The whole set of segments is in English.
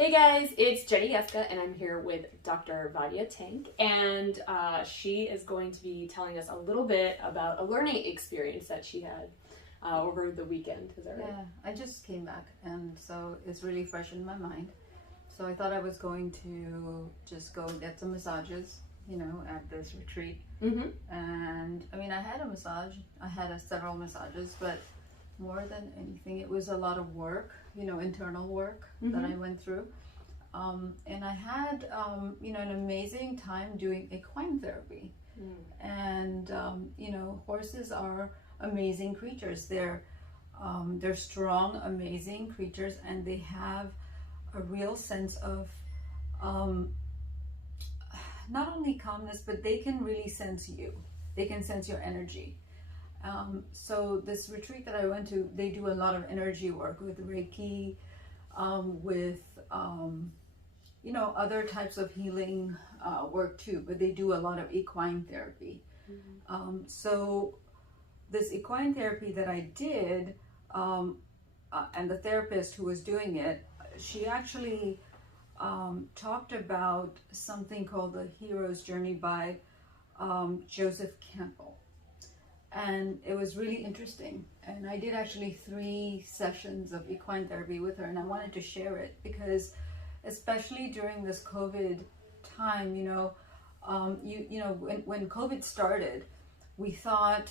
Hey guys, it's Jenny Yeska, and I'm here with Dr. Vadia Tank, and she is going to be telling us a little bit about a learning experience that she had over the weekend. Is that right? Yeah, I just came back, and so it's really fresh in my mind. So I thought I was going to just go get some massages, at this retreat. Mm-hmm. And I mean, I had a massage. I had several massages, but more than anything, it was a lot of work, internal work that I went through. And I had, an amazing time doing equine therapy. And, horses are amazing creatures. They're strong, amazing creatures, and they have a real sense of not only calmness, but they can really sense you. They can sense your energy. So this retreat that I went to, they do a lot of energy work with Reiki, with other types of healing work too, but they do a lot of equine therapy. So this equine therapy that I did, and the therapist who was doing it, she actually talked about something called the Hero's Journey by Joseph Campbell. And it was really interesting. And I did actually 3 sessions of equine therapy with her, and I wanted to share it because, especially during this COVID time, when COVID started, we thought,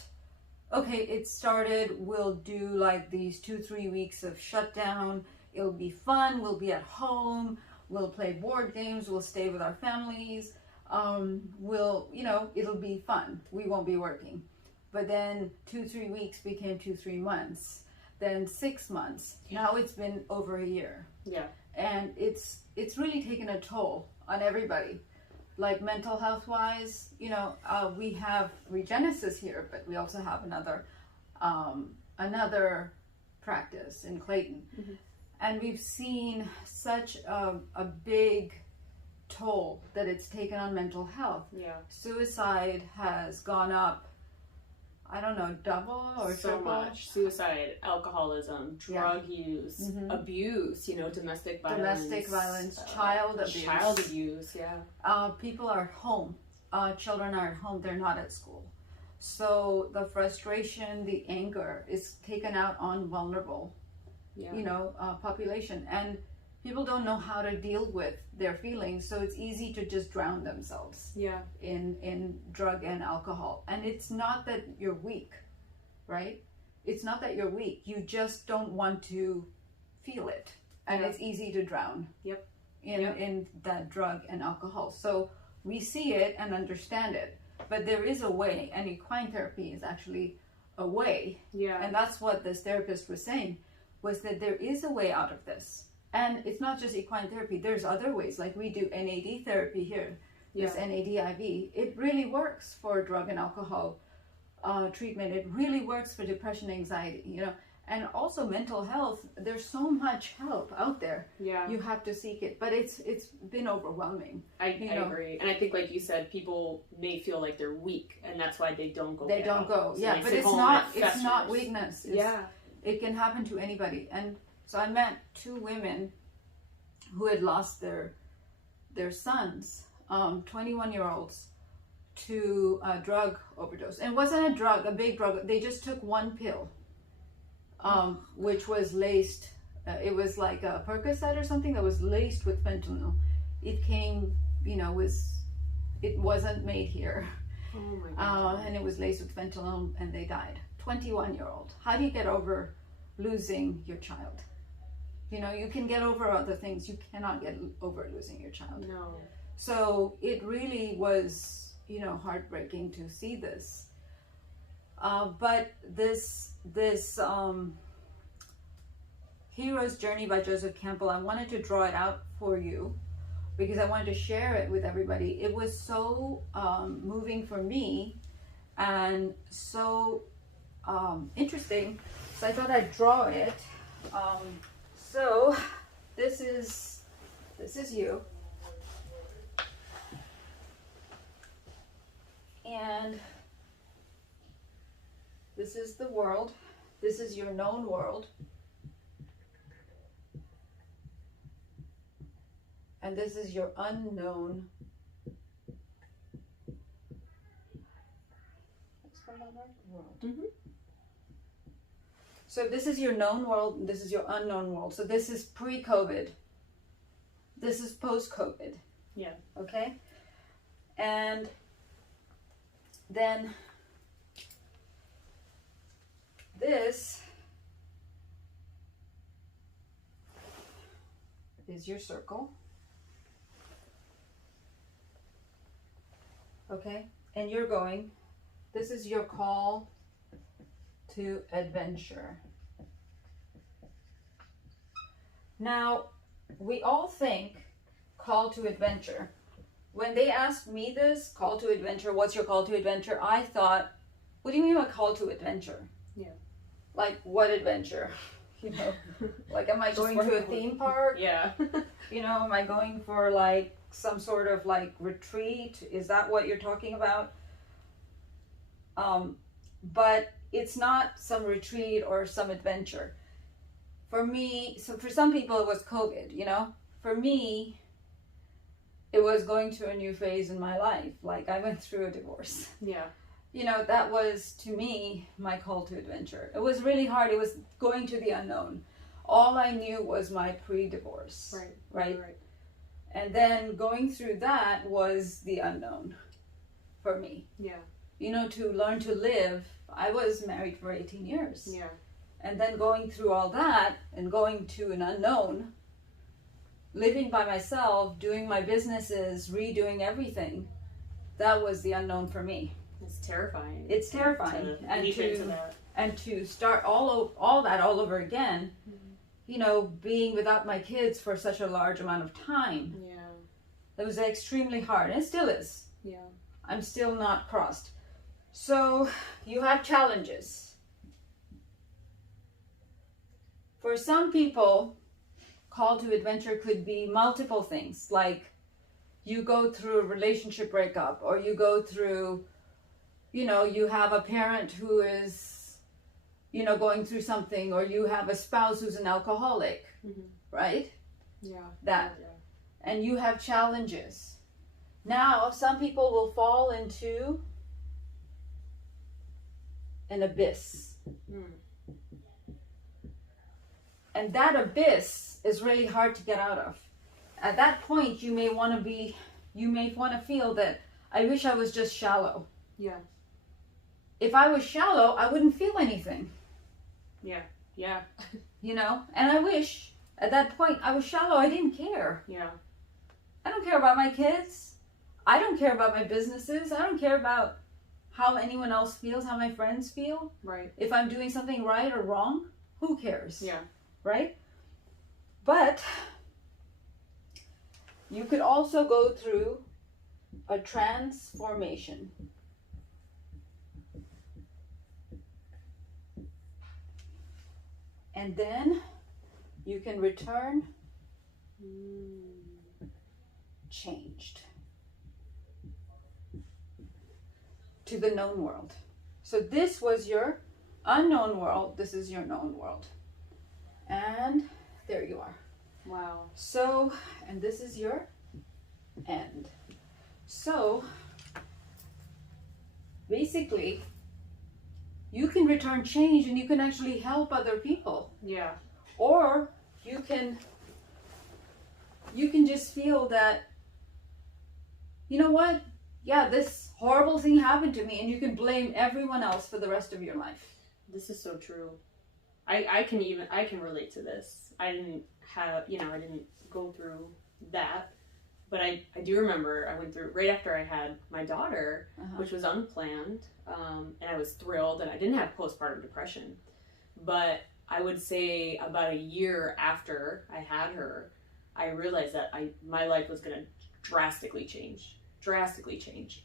okay, it started, we'll do like these 2-3 weeks of shutdown. It'll be fun. We'll be at home. We'll play board games. We'll stay with our families. It'll be fun. We won't be working. But then 2-3 weeks became 2-3 months, then 6 months. Now it's been over a year. Yeah. And it's really taken a toll on everybody. Like mental health wise, we have Regenesis here, but we also have another practice in Clayton. And we've seen such a big toll that it's taken on mental health. Yeah. Suicide has gone up, I don't know, double or so triple. much. Suicide, alcoholism, drug use, abuse, domestic violence. Child abuse. Child abuse, yeah. People are home. Children are at home. They're not at school. So the frustration, the anger is taken out on vulnerable, population. And people don't know how to deal with their feelings, so it's easy to just drown themselves in drug and alcohol. And it's not that you're weak, right? It's not that you're weak. You just don't want to feel it. And it's easy to drown in that drug and alcohol. So we see it and understand it. But there is a way, and equine therapy is actually a way. Yeah. And that's what this therapist was saying, was that there is a way out of this. And it's not just equine therapy. There's other ways, like we do NAD therapy here. This NAD IV. It really works for drug and alcohol treatment. It really works for depression, anxiety, and also mental health. There's so much help out there. Yeah. You have to seek it, but it's been overwhelming. I agree. And I think, like you said, people may feel like they're weak, and that's why they don't go. They don't go. So but it's not weakness. It can happen to anybody. And so I met 2 women who had lost their sons, 21-year-olds, to a drug overdose. And it wasn't a big drug. They just took 1 pill, which was laced. It was like a Percocet or something that was laced with fentanyl. It came, it wasn't made here. Oh my God. And it was laced with fentanyl, and they died. 21-year-old. How do you get over losing your child? You can get over other things. You cannot get over losing your child. No. So it really was, heartbreaking to see this. But this Hero's Journey by Joseph Campbell, I wanted to draw it out for you because I wanted to share it with everybody. It was so moving for me and so interesting. So I thought I'd draw it. So this is you, and this is the world. This is your known world. and this is your unknown. World. Mm-hmm. So this is your known world, and this is your unknown world. So this is pre-COVID. This is post-COVID. Yeah. Okay? And then this is your circle. Okay? And you're going, this is your call to adventure. Now, we all think call to adventure. When they asked me this, call to adventure, what's your call to adventure? I thought, what do you mean by call to adventure? Yeah. Like, what adventure? You know, like, am I going to a theme park? Yeah. You know, am I going for like some sort of like retreat? Is that what you're talking about? But it's not some retreat or some adventure. For me, so for some people it was COVID, you know? For me, it was going to a new phase in my life. Like, I went through a divorce. Yeah. You know, that was, to me, my call to adventure. It was really hard. It was going to the unknown. All I knew was my pre-divorce. Right? And then going through that was the unknown for me. Yeah. You know, to learn to live. I was married for 18 years. Yeah. And then going through all that and going to an unknown, living by myself, doing my businesses, redoing everything, that was the unknown for me. It's terrifying. It's terrifying. And to start all that all over again, you know, being without my kids for such a large amount of time. Yeah. It was extremely hard, and it still is. Yeah. I'm still not crossed. So you have challenges. For some people, call to adventure could be multiple things, like you go through a relationship breakup, or you go through, you know, you have a parent who is, you know, going through something, or you have a spouse who's an alcoholic, right? Yeah. That. Yeah. And you have challenges. Now, some people will fall into an abyss. And that abyss is really hard to get out of. At that point, you may want to feel that, I wish I was just shallow. Yeah. If I was shallow, I wouldn't feel anything. Yeah. Yeah. You know? And I wish, at that point, I was shallow, I didn't care. Yeah. I don't care about my kids. I don't care about my businesses. I don't care about how anyone else feels, how my friends feel. Right. If I'm doing something right or wrong, who cares? Yeah. Right? But you could also go through a transformation. And then you can return changed to the known world. So this was your unknown world. This is your known world. And there you are. Wow. So, and this is your end. So, basically, you can return change and you can actually help other people. Yeah. Or you can just feel that, you know what? Yeah, this horrible thing happened to me, and you can blame everyone else for the rest of your life. This is so true. I can relate to this. I didn't go through that, but I do remember I went through right after I had my daughter, which was unplanned, and I was thrilled, and I didn't have postpartum depression, but I would say about a year after I had her, I realized that my life was going to drastically change.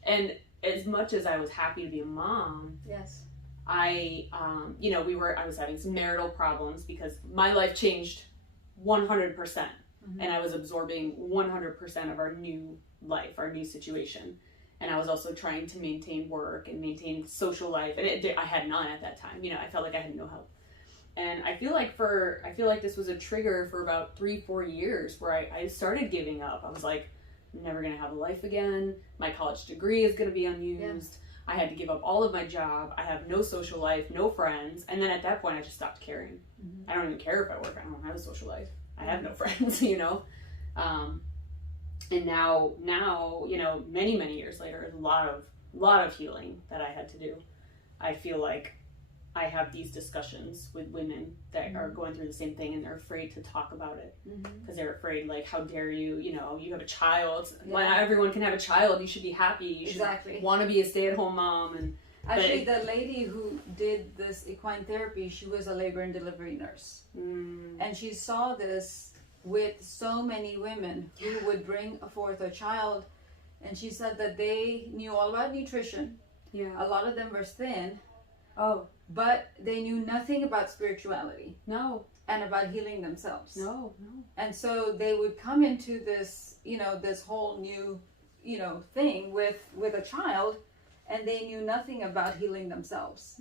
And as much as I was happy to be a mom, yes, I was having some marital problems because my life changed 100%, and I was absorbing 100% of our new life, our new situation. And I was also trying to maintain work and maintain social life, and I had none at that time. You know, I felt like I had no help. And I feel like this was a trigger for about 3-4 years where I started giving up. I was like, I'm never gonna have a life again. My college degree is gonna be unused. I had to give up all of my job. I have no social life, no friends. And then at that point, I just stopped caring. I don't even care if I work. I don't have a social life. I have no friends, you know? And now, you know, many, many years later, a lot of healing that I had to do. I feel like I have these discussions with women that are going through the same thing, and they're afraid to talk about it because they're afraid, like, how dare you, you know, you have a child. When everyone can have a child, you should be happy. You should want to be a stay-at-home mom. And actually, the lady who did this equine therapy, she was a labor and delivery nurse. And she saw this with so many women who would bring forth a child, and she said that they knew all about nutrition. A lot of them were thin. But they knew nothing about spirituality. And about healing themselves. And so they would come into this, you know, this whole new, you know, thing with a child, and they knew nothing about healing themselves.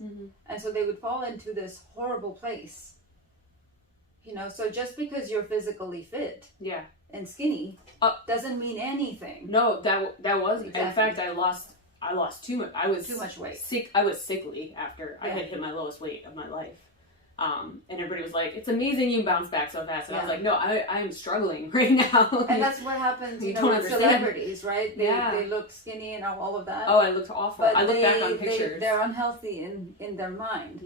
And so they would fall into this horrible place. You know, so just because you're physically fit and skinny doesn't mean anything. No, that was in fact I lost too much. I was too much weight. Sick. I was sickly after I had hit my lowest weight of my life. And everybody was like, "It's amazing you bounce back so fast." And I was like, "No, I'm struggling right now." And that's what happens, you know, with celebrities, right? They look skinny and all of that. Oh, I looked awful. I look back on pictures. They're unhealthy in their mind.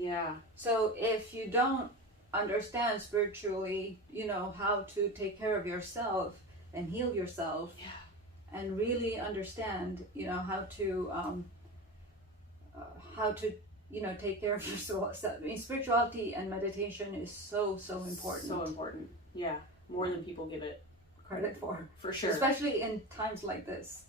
So if you don't understand spiritually, you know, how to take care of yourself and heal yourself. And really understand, you know, how to, you know, take care of yourself. I mean, spirituality and meditation is so important. So important. Yeah, more than people give it credit for sure. Especially in times like this.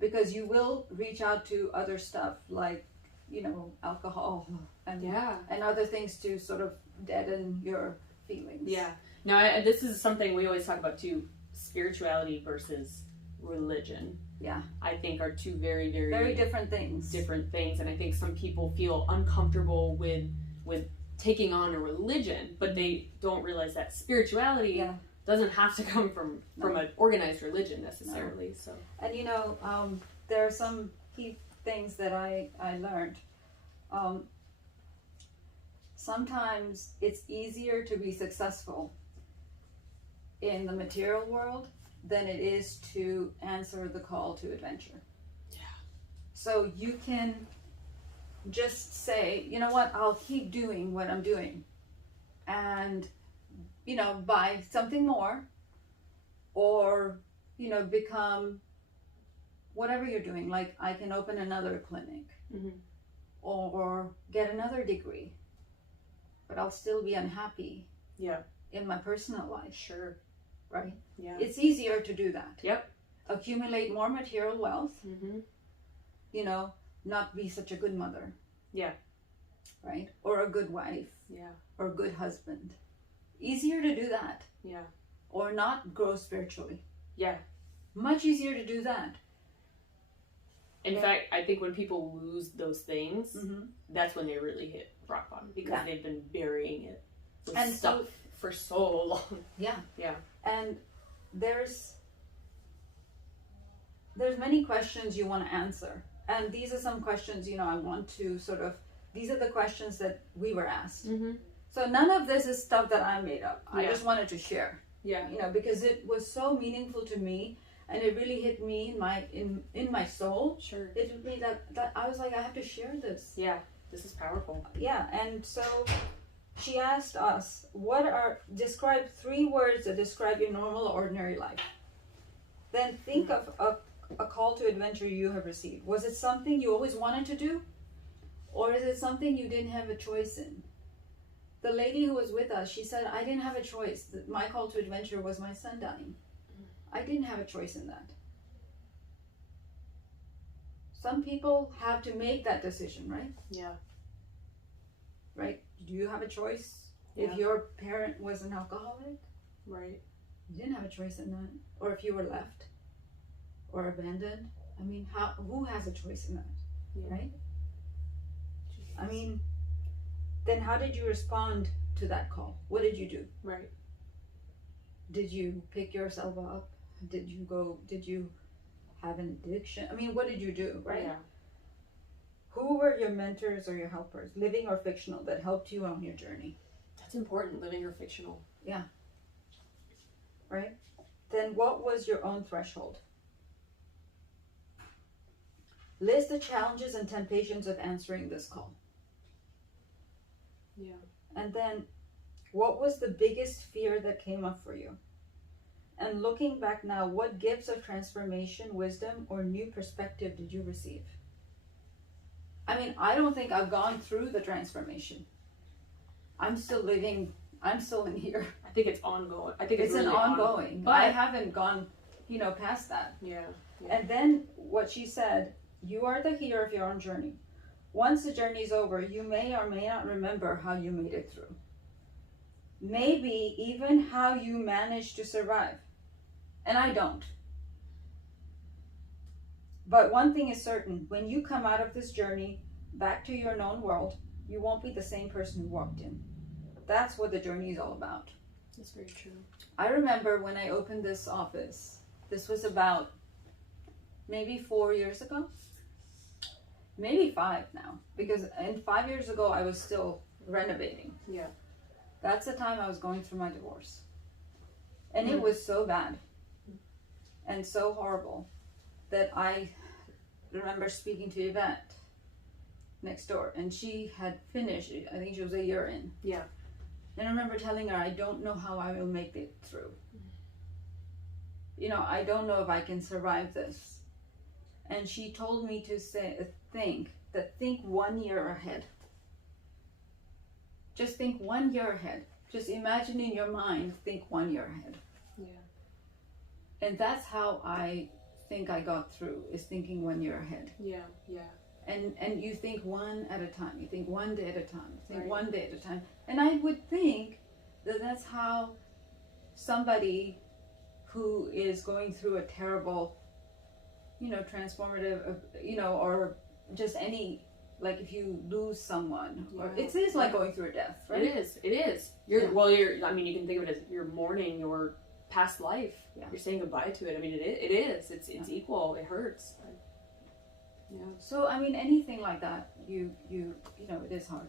Because you will reach out to other stuff like, you know, alcohol and other things to sort of deaden your feelings. Now, this is something we always talk about too: spirituality versus religion. I think are two very different things. And I think some people feel uncomfortable with taking on a religion, but they don't realize that spirituality doesn't have to come from an organized religion necessarily. So, and you know, there are some key things that I learned. Sometimes it's easier to be successful in the material world than it is to answer the call to adventure. So you can just say, you know what, I'll keep doing what I'm doing, and, you know, buy something more, or, you know, become whatever you're doing. Like, I can open another clinic, or get another degree, but I'll still be unhappy in my personal life. Right? It's easier to do that. Accumulate more material wealth. You know, not be such a good mother. Right? Or a good wife. Or a good husband. Easier to do that. Or not grow spiritually. Much easier to do that. In fact, I think when people lose those things, that's when they really hit rock bottom, because they've been burying it with stuff for so long. And there's many questions you want to answer, and these are some questions, you know, I want to sort of, these are the questions that we were asked. So none of this is stuff that I made up. I just wanted to share, you know, because it was so meaningful to me, and it really hit me in my soul. It hit me that I was like, I have to share this. This is powerful. And so she asked us, describe 3 words that describe your normal, ordinary life. Then think of a call to adventure you have received. Was it something you always wanted to do? Or is it something you didn't have a choice in? The lady who was with us, she said, I didn't have a choice. My call to adventure was my son dying. I didn't have a choice in that. Some people have to make that decision, right? Right? Do you have a choice if your parent was an alcoholic? Right. You didn't have a choice in that. Or if you were left or abandoned. I mean, who has a choice in that? Right? I mean, then how did you respond to that call? What did you do? Right. Did you pick yourself up? Did you have an addiction? I mean, what did you do, right? Yeah. Who were your mentors or your helpers, living or fictional, that helped you on your journey? That's important, living or fictional. Yeah. Right? Then what was your own threshold? List the challenges and temptations of answering this call. Yeah. And then what was the biggest fear that came up for you? And looking back now, what gifts of transformation, wisdom, or new perspective did you receive? I mean, I don't think I've gone through the transformation. I'm still living, I'm still in here. I think it's ongoing. I think it's It's really an ongoing. But I haven't gone, past that. Yeah. And then what she said, you are the hero of your own journey. Once the journey's over, you may or may not remember how you made it through. Maybe even how you managed to survive. And I don't. But one thing is certain, when you come out of this journey back to your known world, you won't be the same person who walked in. That's what the journey is all about. That's very true. I remember when I opened this office, this was about maybe 4 years ago, maybe 5 now, because 5 years ago I was still renovating. Yeah. That's the time I was going through my divorce. And it was so bad and so horrible that I remember speaking to Yvette next door, and she had finished, I think she was a year in. Yeah. And I remember telling her, I don't know how I will make it through. I don't know if I can survive this. And she told me to think 1 year ahead. Just think 1 year ahead. Just imagine in your mind, think 1 year ahead. Yeah. And that's how I think I got through, is thinking 1 year ahead. Yeah. Yeah. And you think one at a time. You think 1 day at a time. Think Right. 1 day at a time. And I would think that that's how somebody who is going through a terrible, transformative, or just any, like if you lose someone, or Yeah. it is like going through a death, right? It is. It is. You can think of it as you're mourning your past life. Yeah. You're saying goodbye to it. I mean, it is. It's equal. It hurts. Yeah. So, I mean, anything like that, it is hard.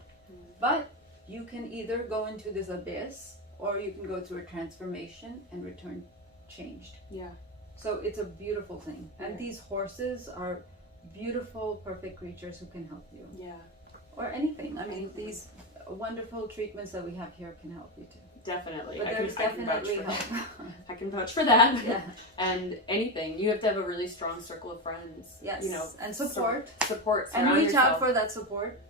But you can either go into this abyss, or you can go through a transformation and return changed. Yeah. So it's a beautiful thing. And Yeah. these horses are beautiful, perfect creatures who can help you. Yeah. Or anything. I mean, Anything. these wonderful treatments that we have here can help you too. Definitely. But I there's can vouch definitely for that. help. I can vouch for that. Yeah. And anything. You have to have a really strong circle of friends. Yes. You know, And support. Support. And Surround reach out yourself. for that support.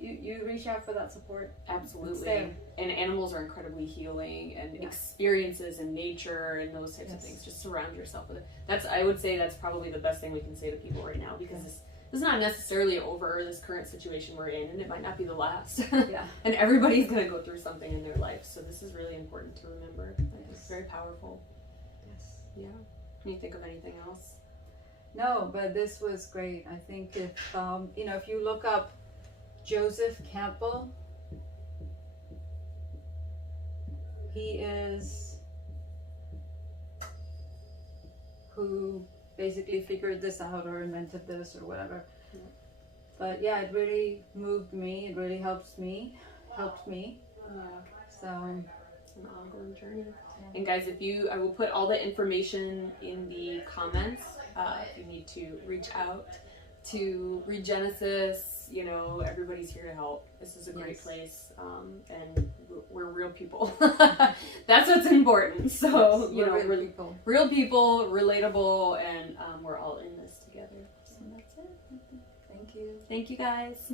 You reach out for that support. It's Absolutely. there. And animals are incredibly healing, and Yeah. experiences in nature and those types of Yes. things. Just surround yourself with it. I would say that's probably the best thing we can say to people right now, because this is not necessarily over, this current situation we're in, and it might not be the last. Yeah. And everybody's going to go through something in their life. So this is really important to remember. It's Yes. very powerful. Yes. Yeah. Can you think of anything else? No, but this was great. I think if you look up Joseph Campbell, he is who basically figured this out or invented this or whatever. Yeah. But yeah, it really moved me. It really helped me. Yeah. So It's an ongoing journey. And guys, I will put all the information in the comments. If you need to reach out to Regenesis, everybody's here to help. This is a great Yes. place, and we're real people. That's what's important. So yes, we're real people. real people, relatable, and we're all in this together. So that's it. Thank you. Thank you, guys.